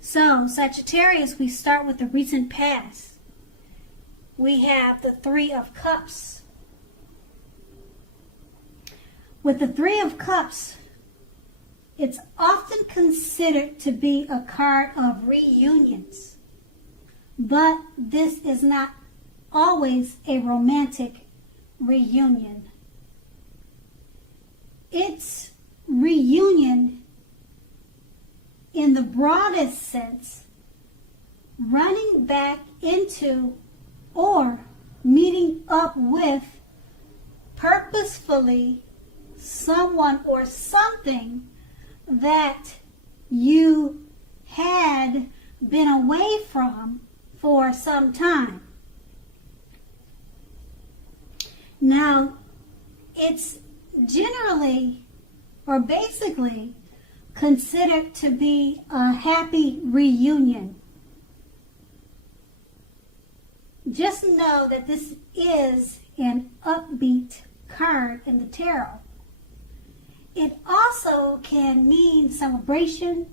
So, Sagittarius, we start with the recent past. We have the Three of Cups. With the Three of Cups, it's often considered to be a card of reunions. But this is not always a romantic reunion. It's reunion in the broadest sense, running back into or meeting up with purposefully someone or something that you had been away from for some time. Now, it's generally or basically considered to be a happy reunion. Just know that this is an upbeat card in the tarot. It also can mean celebration,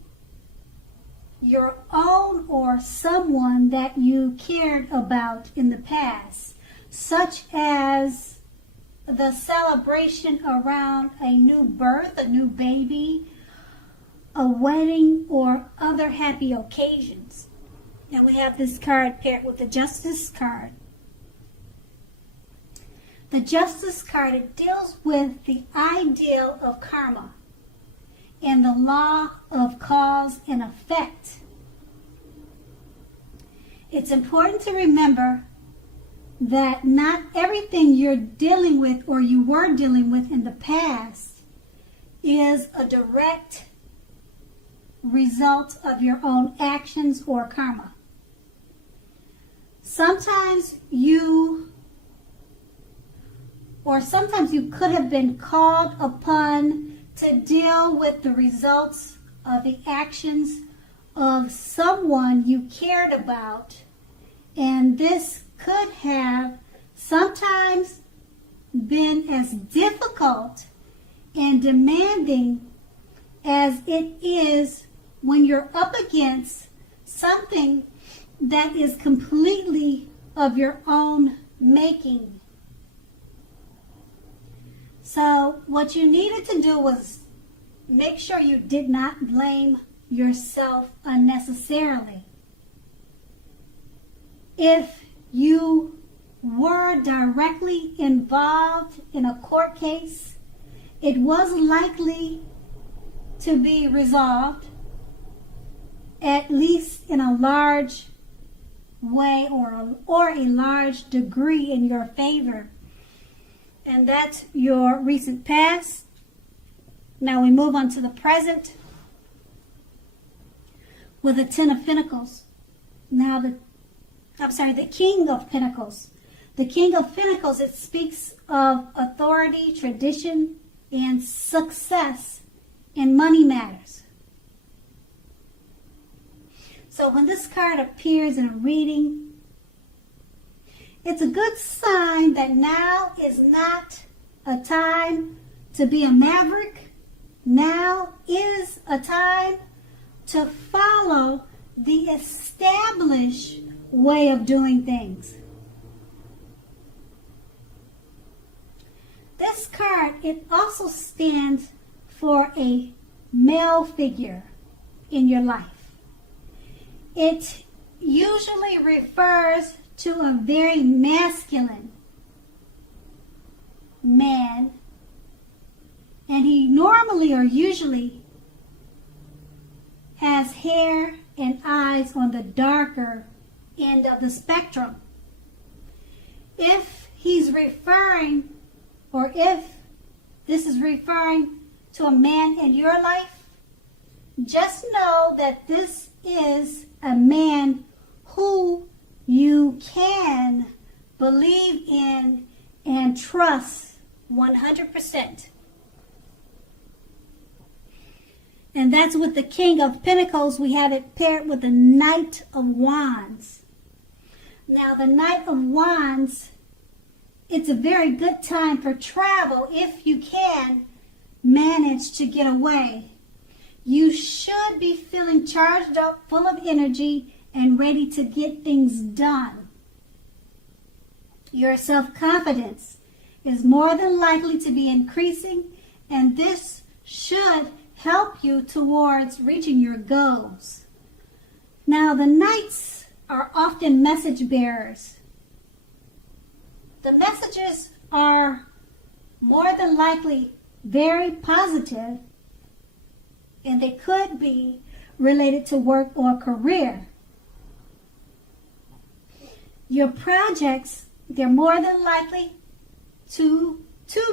your own or someone that you cared about in the past, such as the celebration around a new birth, a new baby, a wedding, or other happy occasions. And we have this card paired with the Justice card. The Justice card, it deals with the ideal of karma and the law of cause and effect. It's important to remember that not everything you're dealing with or you were dealing with in the past is a direct result of your own actions or karma. Sometimes you could have been called upon to deal with the results of the actions of someone you cared about, and this could have sometimes been as difficult and demanding as it is when you're up against something that is completely of your own making. So what you needed to do was make sure you did not blame yourself unnecessarily. If you were directly involved in a court case, it was likely to be resolved, at least in a large way or a large degree in your favor. And that's your recent past. Now we move on to the present with the Ten of Pentacles. Now the King of Pentacles. The King of Pentacles, it speaks of authority, tradition, and success in money matters. So when this card appears in a reading, it's a good sign that now is not a time to be a maverick. Now is a time to follow the established way of doing things. This card, it also stands for a male figure in your life. It usually refers to a very masculine man, and he normally or usually has hair and eyes on the darker end of the spectrum. If he's referring, or if this is referring to a man in your life, just know that this is a man who you can believe in and trust 100%. And that's with the King of Pentacles. We have it paired with the Knight of Wands. Now the Knight of Wands, it's a very good time for travel if you can manage to get away. You should be feeling charged up, full of energy, and ready to get things done. Your self-confidence is more than likely to be increasing, and this should help you towards reaching your goals. Now, the Knights are often message bearers. The messages are more than likely very positive, and they could be related to work or career. Your projects, they're more than likely to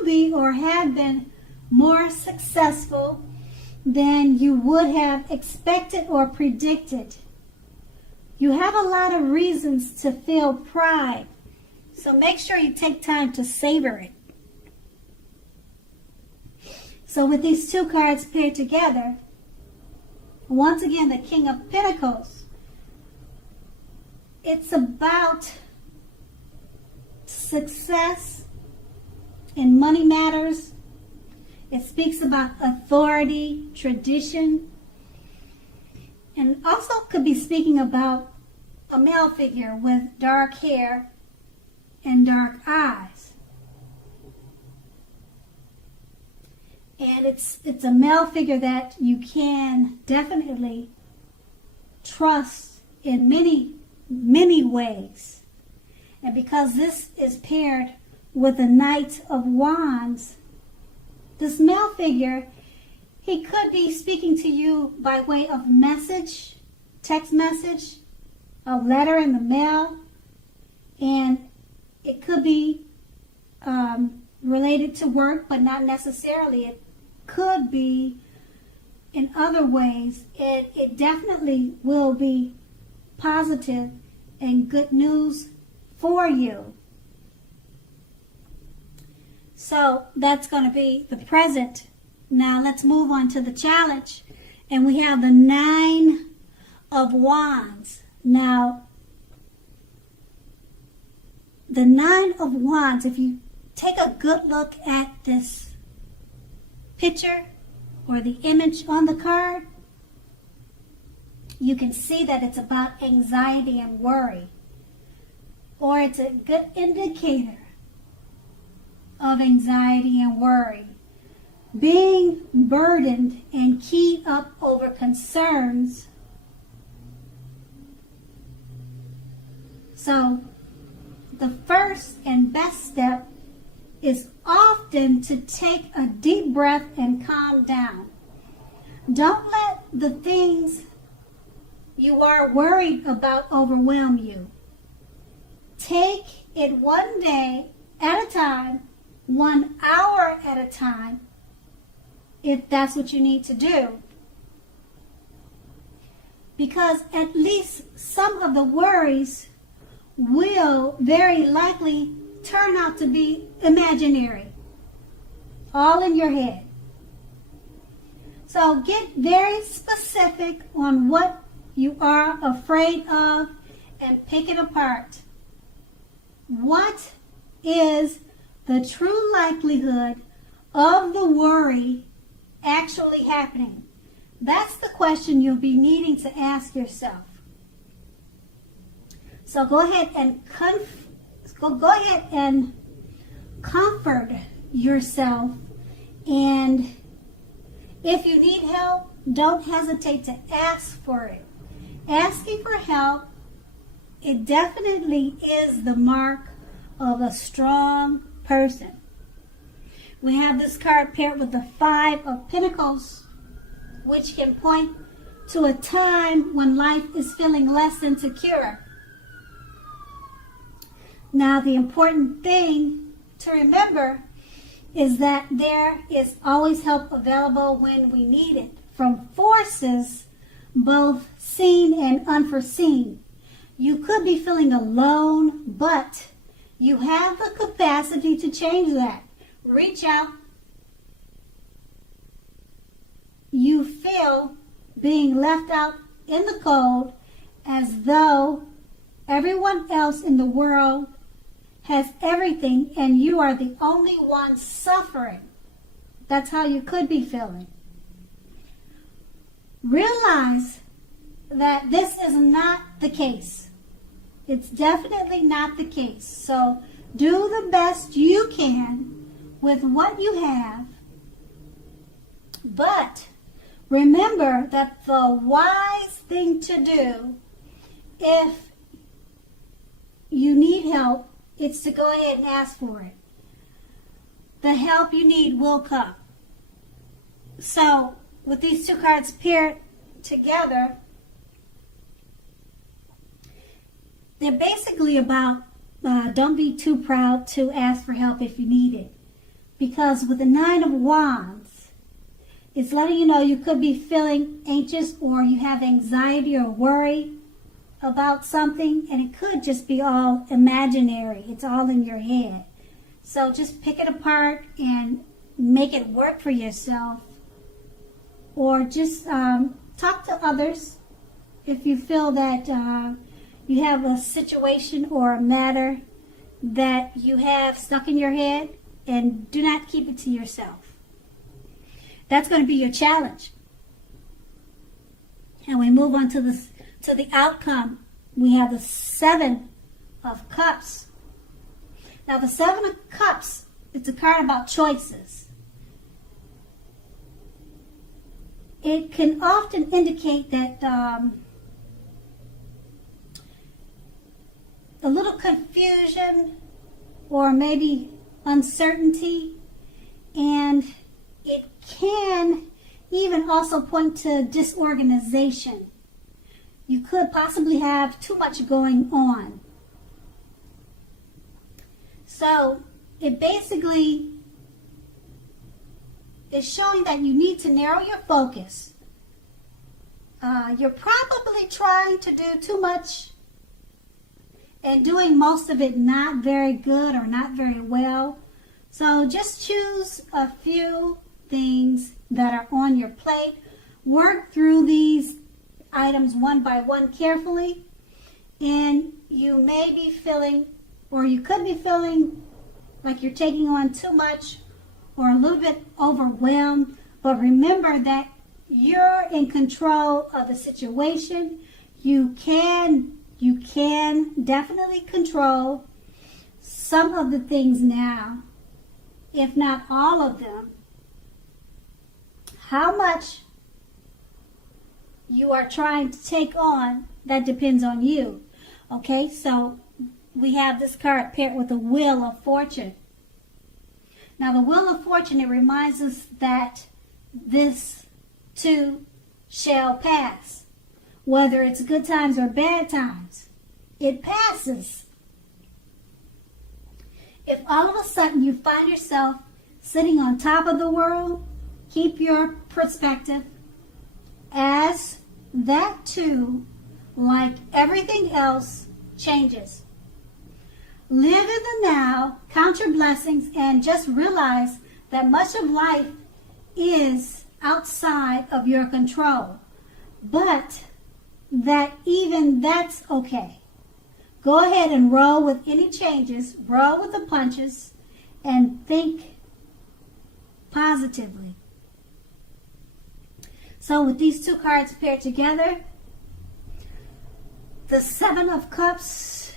be or have been more successful than you would have expected or predicted. You have a lot of reasons to feel pride, so make sure you take time to savor it. So with these two cards paired together, once again, the King of Pentacles, it's about success in money matters. It speaks about authority, tradition, and also could be speaking about a male figure with dark hair and dark eyes. And it's a male figure that you can definitely trust in many, many ways. And because this is paired with the Knight of Wands, this male figure, he could be speaking to you by way of message, text message, a letter in the mail, and it could be related to work, but not necessarily. It could be in other ways. It definitely will be positive and good news for you. So that's going to be the present. Now let's move on to the challenge. And we have the 9 of Wands. Now, the 9 of Wands, if you take a good look at this picture or the image on the card, you can see that it's about anxiety and worry. Or it's a good indicator of anxiety and worry. Being burdened and keyed up over concerns. So, the first and best step is often to take a deep breath and calm down. Don't let the things you are worried about overwhelm you. Take it one day at a time, 1 hour at a time, if that's what you need to do. Because at least some of the worries will very likely turn out to be imaginary, all in your head. So get very specific on what you are afraid of and pick it apart. What is the true likelihood of the worry actually happening? That's the question you'll be needing to ask yourself. So go ahead and comfort yourself, and if you need help, don't hesitate to ask for it. Asking for help, it definitely is the mark of a strong person. We have this card paired with the 5 of Pentacles, which can point to a time when life is feeling less than secure. Now, the important thing to remember is that there is always help available when we need it, from forces both seen and unforeseen. You could be feeling alone, but you have the capacity to change that. Reach out. You feel being left out in the cold as though everyone else in the world has everything and you are the only one suffering. That's how you could be feeling. realize that this is not the case. It's definitely not the case. So do the best you can with what you have. But remember that the wise thing to do, if you need help, it's to go ahead and ask for it. The help you need will come. So with these two cards paired together, they're basically about don't be too proud to ask for help if you need it. Because with the Nine of Wands, it's letting you know you could be feeling anxious or you have anxiety or worry about something, and it could just be all imaginary. It's all in your head. So just pick it apart and make it work for yourself. Or just talk to others if you feel that you have a situation or a matter that you have stuck in your head, and do not keep it to yourself. That's going to be your challenge. And we move on to the outcome. We have the Seven of Cups. Now the Seven of Cups, it's a card about choices. It can often indicate that a little confusion or maybe uncertainty, and it can even also point to disorganization. You could possibly have too much going on. So it basically is showing that you need to narrow your focus. You're probably trying to do too much and doing most of it not very good or not very well. So just choose a few things that are on your plate. Work through these items one by one carefully, and you may be feeling, or you could be feeling like you're taking on too much or a little bit overwhelmed. But remember that you're in control of the situation. You can definitely control some of the things now, if not all of them. How much you are trying to take on, that depends on you. Okay, so we have this card paired with the Wheel of Fortune. Now the Wheel of Fortune, it reminds us that this too shall pass. Whether it's good times or bad times, it passes. If all of a sudden you find yourself sitting on top of the world, keep your perspective, as that too, like everything else, changes. Live in the now, count your blessings, and just realize that much of life is outside of your control. But that even that's okay. Go ahead and roll with any changes, roll with the punches, and think positively. So with these two cards paired together, the Seven of Cups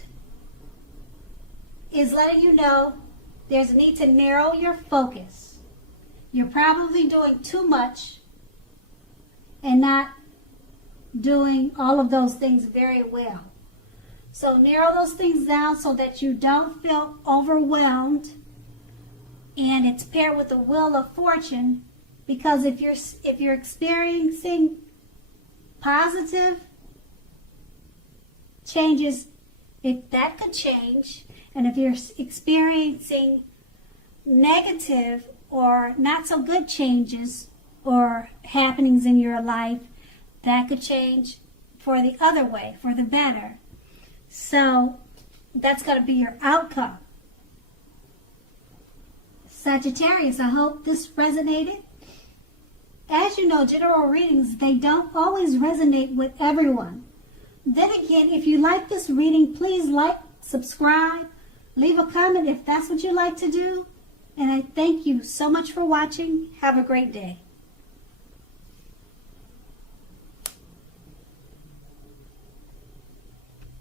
is letting you know there's a need to narrow your focus. You're probably doing too much and not doing all of those things very well. So narrow those things down so that you don't feel overwhelmed. And it's paired with the Wheel of Fortune, because if you're experiencing positive changes, that could change. And if you're experiencing negative or not so good changes or happenings in your life, that could change for the other way, for the better. So that's going to be your outcome. Sagittarius, I hope this resonated. As you know, general readings, they don't always resonate with everyone. Then again, if you like this reading, please like, subscribe, leave a comment if that's what you like to do. And I thank you so much for watching. Have a great day.